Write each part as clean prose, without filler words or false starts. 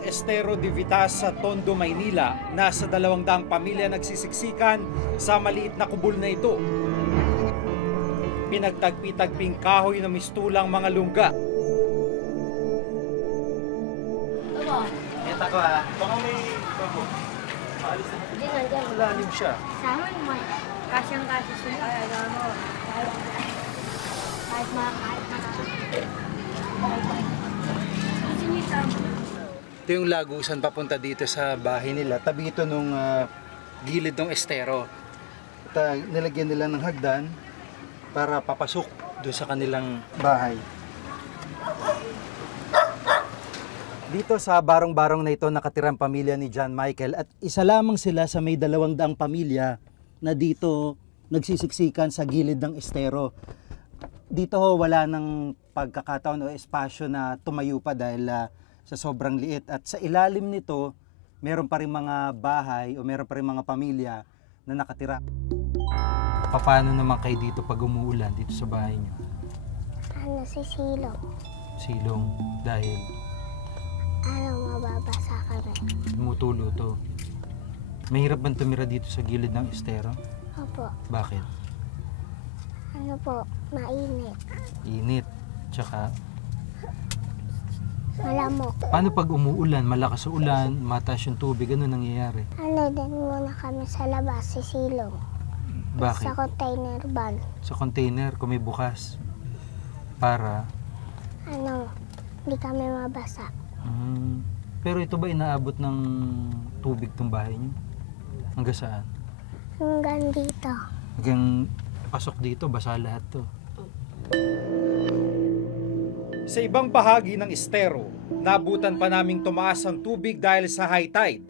ng Estero de Vitas sa Tondo, Maynila, nasa 200 pamilya nagsisiksikan sa maliit na kubol na ito. Pinagtagpi-tagping kahoy na mistulang mga lungga. Kita ko ha. Baka may babo. Maalis na. Hindi, nandiyan. Malalim siya. Sama naman. Kasyang-kasya siya. Kahit Ito yung lagusan papunta dito sa bahay nila. Tabi ito nung gilid ng estero. At nilagyan nila ng hagdan para papasok doon sa kanilang bahay. Dito sa barong-barong na ito nakatirang pamilya ni John Michael at isa lamang sila sa may 200 pamilya na dito nagsisiksikan sa gilid ng estero. Dito wala ng pagkakataon o espasyo na tumayo pa dahil sa sobrang liit. At sa ilalim nito, meron pa rin mga bahay o meron pa rin mga pamilya na nakatira. Paano naman kayo dito pag umuulan dito sa bahay niyo? si silong. Silong dahil? Mababasa kami. Tumutulo to. Mahirap bang tumira dito sa gilid ng estero? Opo. Bakit? Mainit. Init. Tsaka? Malamok. Paano pag umuulan, malakas sa ulan, mataas yung tubig, ano nangyayari? Din muna kami sa labas, si silong. Bakit? Sa container van. Sa container, kung may bukas. Para? Hindi kami mabasa. Pero ito ba inaabot ng tubig tong bahay niyo? Hanggang saan? Hanggang dito. Hanggang pasok dito, basa lahat to. Sa ibang bahagi ng estero, nabutan pa naming tumaas ang tubig dahil sa high tide.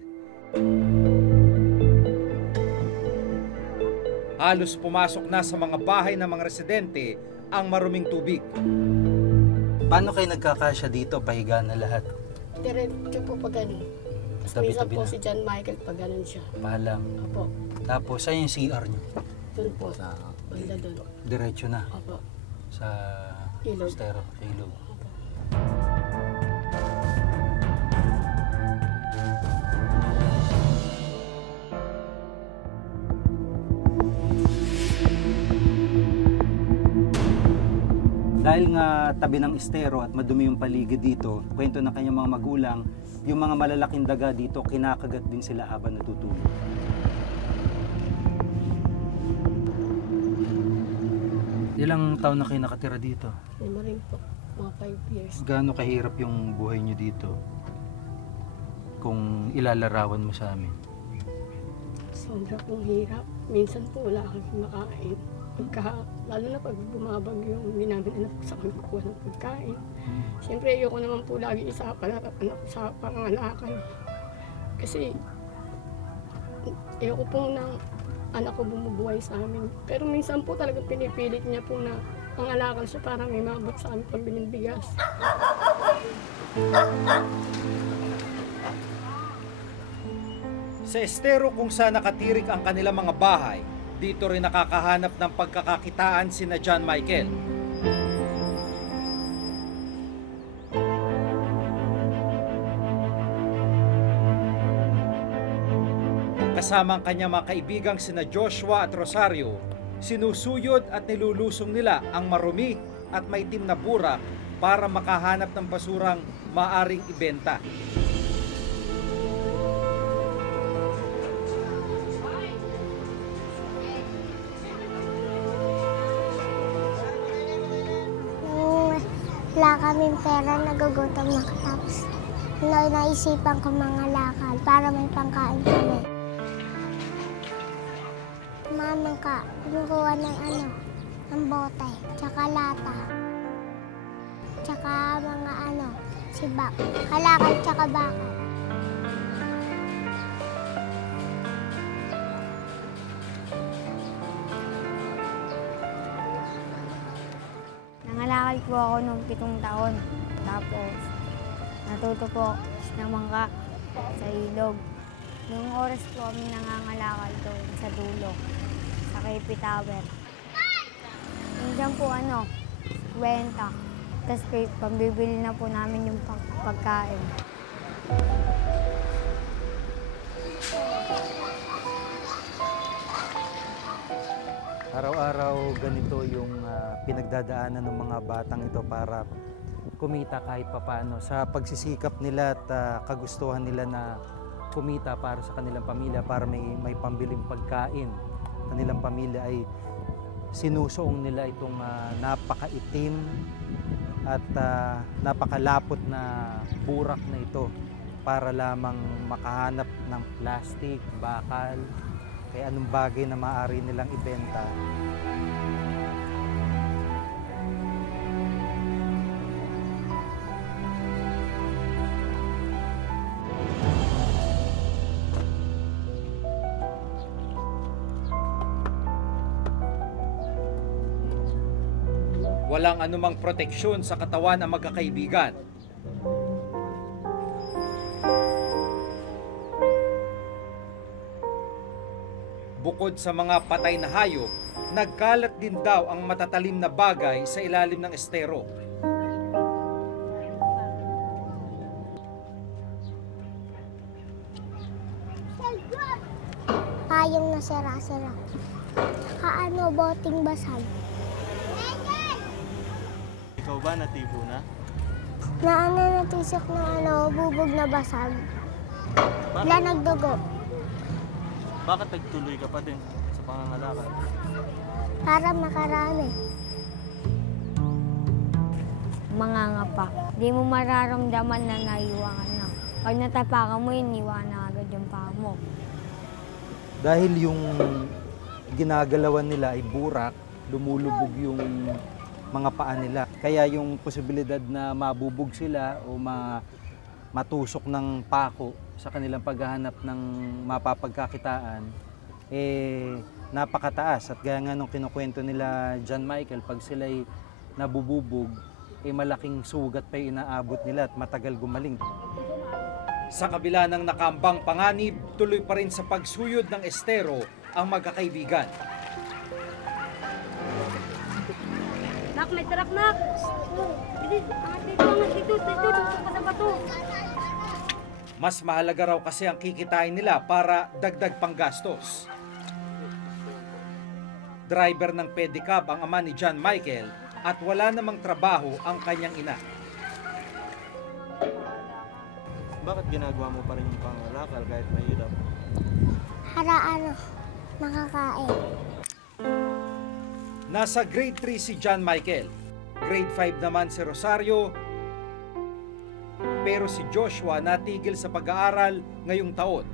Halos pumasok na sa mga bahay ng mga residente ang maruming tubig. Paano kayo nagkakasya dito? Pahiga na lahat? Diretso po pag ganun. Minsan po si John Michael pag ganun siya. Palang. Opo. Tapos, saan yung CR nyo? Doon po. Banda doon. Diretso na? Opo. Sa Ilog. estero, sa ilog. Dahil nga tabi ng estero at madumi yung paligid dito, kwento ng kanyang mga magulang, yung mga malalaking daga dito, kinakagat din sila habang natutulog. Ilang taon na kayo nakatira dito? Lima rin po. Mga 5 years. Gaano kahirap yung buhay nyo dito? Kung ilalarawan mo sa amin. Sobra pong hirap. Minsan po wala kami makain. Lalo na pag bumabagyo, hindi namin anak sa kukuha ng pagkain. Siyempre, ayoko naman po lagi isa sa pangangalakan. Kasi, ayoko pong ng anak ko bumubuhay sa amin. Pero minsan po talaga pinipilit niya po na pangalakan siya para may mabot sa amin pambiling bigas. Sa estero kung saan nakatirik ang kanilang mga bahay, dito rin nakakahanap ng pagkakakitaan sina John Michael. Kasama ang kanyang mga kaibigang sina Joshua at Rosario, sinusuyod at nilulusong nila ang marumi at maitim na burak para makahanap ng basurang maaring ibenta. Wala kaming pera, nagugutom na tapos naisipan ko mga lakad para may pangkain kami. Mamang ka, kumukuha ng bote, tsaka lata, tsaka mga sibak, kalakal tsaka bakal. Nangalakal po ako nung 7 taon. Tapos, natuto po ng mangga sa ilog. Noong oras po kami nangangalakal doon sa dulo, sa KP Tower. Nandiyan po 20. Tapos pambibili na po namin yung pagkain. Araw-araw ganito yung pinagdadaanan ng mga batang ito para kumita kahit papaano sa pagsisikap nila at kagustuhan nila na kumita para sa kanilang pamilya, para may pambiling pagkain. Kanilang pamilya ay sinusuong nila itong napakaitim at napakalapot na burak na ito para lamang makahanap ng plastic, bakal, kaya anong bagay na maaari nilang ibenta. Walang anumang proteksyon sa katawan ang magkakaibigan. Bukod sa mga patay na hayop, nagkalat din daw ang matatalim na bagay sa ilalim ng estero. Payong na sira-sira. Saka boting basag. Ikaw ba natibo na? Natisok ng bubog na basag. Bakit? Wala nagdugo. Bakit nagtuloy ka pa din sa pangangalakal? Para makarami. Mangangapa. Di mo mararamdaman na naiwangan na. Pag natapakan mo, iniwan na agad yung paa mo. Dahil yung ginagalawan nila ay burak, lumulubog yung mga paa nila. Kaya yung posibilidad na mabubog sila o matusok ng pako sa kanilang paghahanap ng mapapagkakitaan, napakataas. At gaya nga nung kinukwento nila John Michael, pag sila'y nabububog, malaking sugat pa yung inaabot nila at matagal gumaling. Sa kabila ng nakambang panganib, tuloy pa rin sa pagsuyod ng estero ang magkakaibigan. Nak, may tarak, nak! Dito, sa bato. Mas mahalaga raw kasi ang kikitain nila para dagdag panggastos. Driver ng pedicab ang ama ni John Michael at wala namang trabaho ang kanyang ina. Bakit ginagawa mo pa rin yung pangangalakal kahit mahirap? Para makakain. Nasa grade 3 si John Michael. Grade 5 naman si Rosario. Pero si Joshua natigil sa pag-aaral ngayong taon.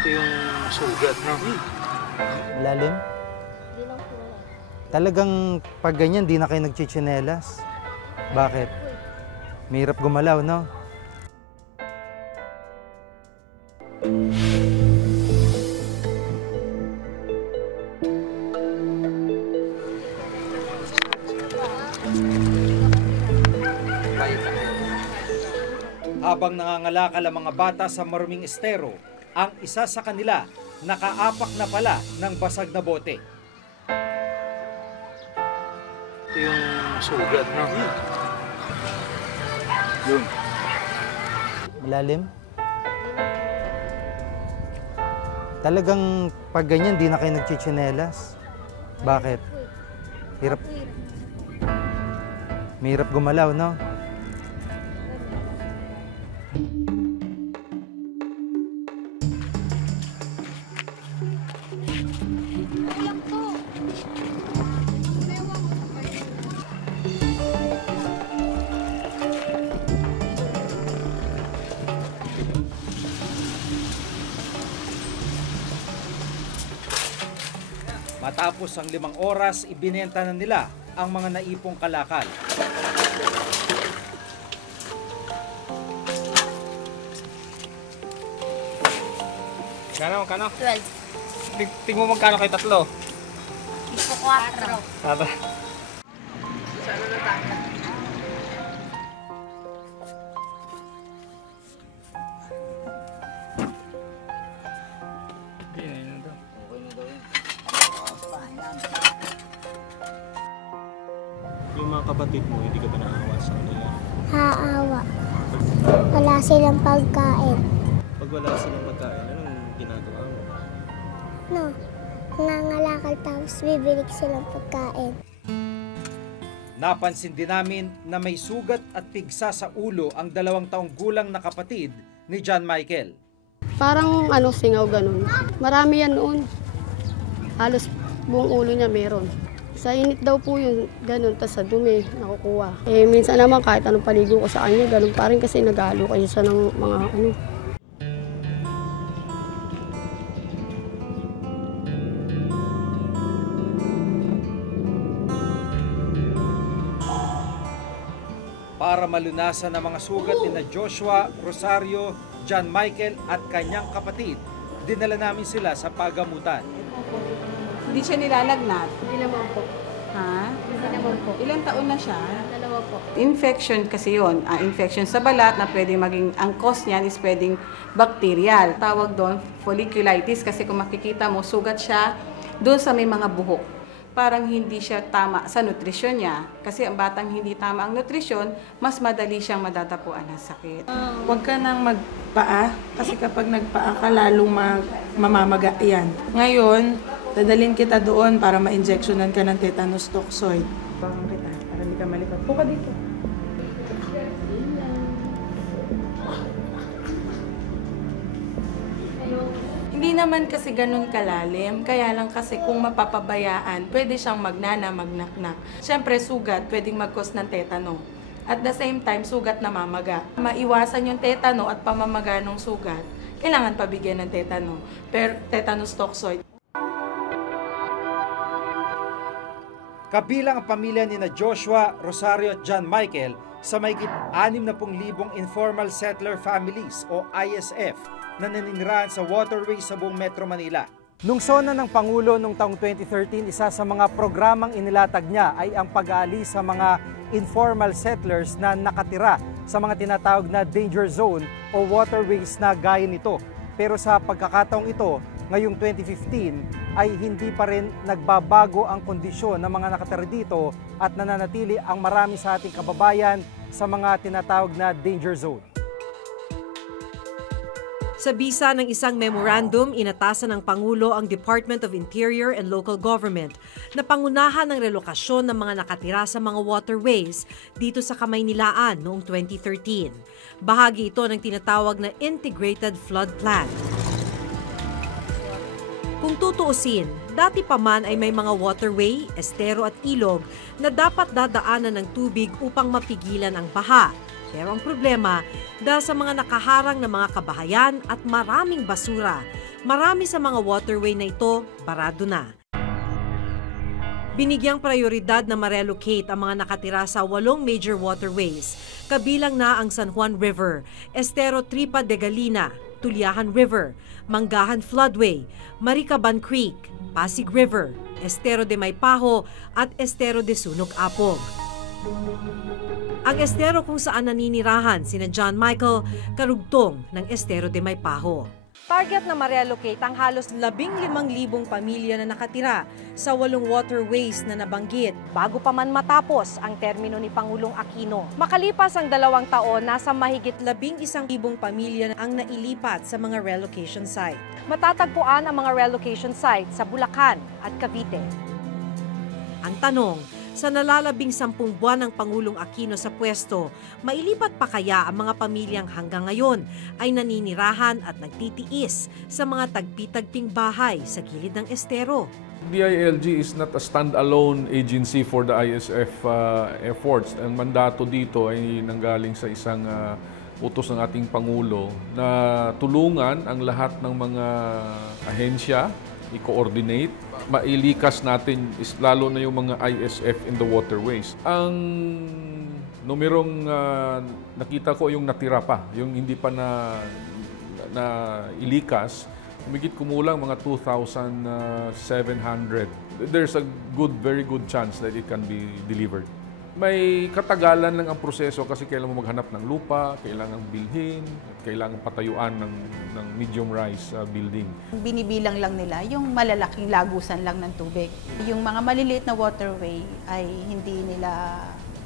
Ito yung sugat, no? Lalim? Talagang pag ganyan, di na kayo nagchichinelas. Bakit? Mahirap gumalaw, no? Habang nangangalakal ang mga bata sa maruming estero, ang isa sa kanila nakaapak na pala ng basag na bote. Ito yung sugat, no? Yun. Malalim? Talagang pag ganyan, di na kayo nagchichinelas. Bakit? Mahirap gumalaw, no? Matapos ang 5 oras, ibinenta na nila ang mga naipong kalakal. Kano? 12. Tingmo magkano kay tatlo? Ipo 4. Taba. kapatid mo, hindi ka ba naawa sa kanila? Haawa. Wala silang pagkain. Pag wala silang pagkain, anong ginagawa mo? No, nangangalakal tapos bibili silang pagkain. Napansin din namin na may sugat at pigsa sa ulo ang 2 taong gulang na kapatid ni John Michael. Parang singaw ganun. Marami yan noon. Halos buong ulo niya meron. Sa init daw po yun, ganun, tas sa dumi, nakukuha. Minsan naman kahit anong paligo ko sa kanya, ganun pa rin kasi nagalo kayo sa ng mga Para malunasan ang mga sugat ni na Joshua, Rosario, John Michael at kanyang kapatid, dinala namin sila sa pagamutan. Hindi siya nilalagnat. Hindi naman po. Ha? Hindi naman po. Ilang taon na siya? 2 po. Infection kasi yun. Infection sa balat na pwedeng maging, ang cause niyan is pwedeng bacterial. Tawag doon folliculitis kasi kung makikita mo, sugat siya doon sa may mga buhok. Parang hindi siya tama sa nutrisyon niya. Kasi ang batang hindi tama ang nutrisyon, mas madali siyang madadapuan ng sakit. Huwag ka nang magpaa kasi kapag nagpaa ka lalong mamamaga yan. Ngayon, dadalhin kita doon para ma-injectionan ka ng tetanus toxoid. Bakang kita para hindi ka malikot. Puka dito. Hindi naman kasi ganun kalalim, kaya lang kasi kung mapapabayaan, pwede siyang magnanaknak. Siyempre sugat, pwedeng mag-cause ng tetano. At the same time, sugat na mamaga. Maiwasan yung tetano at pamamaga ng sugat, kailangan pabigyan ng tetano, tetanus toxoid. Kabilang ang pamilya ni na Joshua, Rosario at John Michael sa mahigit 60,000 informal settler families o ISF na naninirahan sa waterways sa buong Metro Manila. Nung sona ng Pangulo noong taong 2013, isa sa mga programang inilatag niya ay ang pag-aalis sa mga informal settlers na nakatira sa mga tinatawag na danger zone o waterways na gaya nito. Pero sa pagkakataong ito, ngayong 2015 ay hindi pa rin nagbabago ang kondisyon ng mga nakatira dito at nananatili ang marami sa ating kababayan sa mga tinatawag na danger zone. Sa bisa ng isang memorandum, inatasan ng Pangulo ang Department of Interior and Local Government na pangunahan ng relokasyon ng mga nakatira sa mga waterways dito sa Kamaynilaan noong 2013. Bahagi ito ng tinatawag na Integrated Flood Plan. Kung tutuusin, dati pa man ay may mga waterway, estero at ilog na dapat dadaanan ng tubig upang mapigilan ang baha. Pero ang problema, dahil sa mga nakaharang na mga kabahayan at maraming basura, marami sa mga waterway na ito barado na. Binigyang prioridad na ma-relocate ang mga nakatira sa 8 major waterways, kabilang na ang San Juan River, Estero Tripa de Galina, Tulyahan River, Manggahan Floodway, Maricaban Creek, Pasig River, Estero de Maypaho at Estero de Sunog-Apog. Ang estero kung saan naninirahan sina John Michael, karugtong ng Estero de Maypaho. Target na ma-relocate ang halos 15,000 pamilya na nakatira sa 8 waterways na nabanggit bago pa man matapos ang termino ni Pangulong Aquino. Makalipas ang 2 taon, nasa mahigit 11,000 pamilya ang nailipat sa mga relocation site. Matatagpuan ang mga relocation site sa Bulacan at Cavite. Ang tanong, sa nalalabing 10 buwan ng Pangulong Aquino sa pwesto, mailipat pa kaya ang mga pamilyang hanggang ngayon ay naninirahan at nagtitiis sa mga tagpi-tagping bahay sa gilid ng estero? DILG is not a stand-alone agency for the ISF efforts. Ang mandato dito ay nanggaling sa isang utos ng ating Pangulo na tulungan ang lahat ng mga ahensya, i-coordinate, mailikas natin is lalo na yung mga ISF in the waterways. Ang numerong nakita ko yung natira pa, yung hindi pa na ilikas, humigit kumulang mga 2,700. There's a very good chance that it can be delivered. May katagalan lang ang proseso kasi kailangan mo maghanap ng lupa, kailangan bilhin, kailangan patayuan ng medium-rise building. Binibilang lang nila yung malalaking lagusan lang ng tubig. Yung mga maliliit na waterway ay hindi nila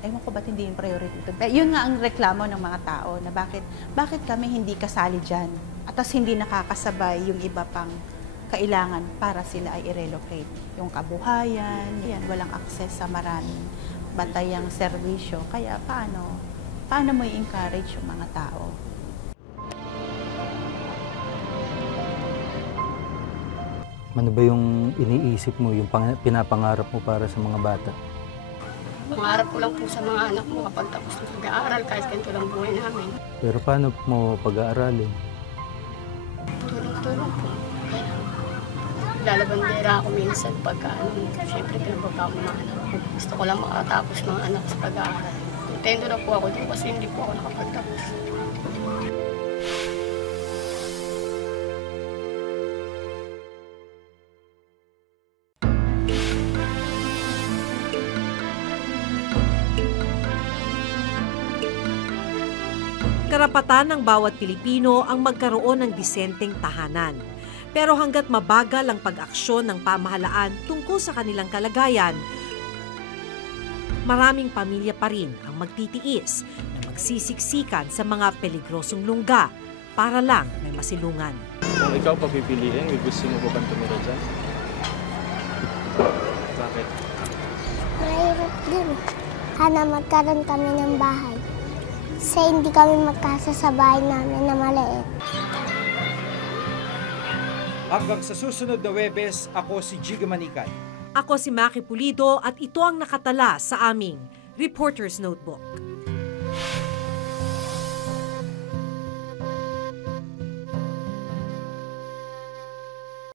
Ewan ko ba't hindi yung priority ito. Yun nga ang reklamo ng mga tao na bakit kami hindi kasali dyan at tas hindi nakakasabay yung iba pang kailangan para sila ay i-relocate. Yung kabuhayan, yan, walang access sa maraming bantayang serbisyo. Kaya paano mo i-encourage yung mga tao? Ano ba yung iniisip mo, yung pinapangarap mo para sa mga bata? Pangarap ko lang po sa mga anak mo kapag tapos ng pag-aaral, kahit ganito lang buhay namin. Pero paano mo pag-aaralin? Tulong-tulong po. Lalabandera ako minsan pagka, siyempre pinababa ko mga anak ko. Gusto ko lang makatapos mga anak sa pag-aaral. Contento na po ako doon kasi hindi po ako nakapagtapos. Karapatan ng bawat Pilipino ang magkaroon ng disenteng tahanan. Pero hanggat mabagal ang pag-aksyon ng pamahalaan tungkol sa kanilang kalagayan, maraming pamilya pa rin ang magtitiis na magsisiksikan sa mga peligrosong lungga para lang may masilungan. Kung ikaw papipiliin, may gusto mo ba bang tumira dyan? Bakit? Mahirap din. Sana magkaroon kami ng bahay. Kasi hindi kami magkasa sa bahay namin na maliit. Hanggang sa susunod na Webes, ako si Jiga Manikay. Ako si Maki Pulido at ito ang nakatala sa aming Reporter's Notebook.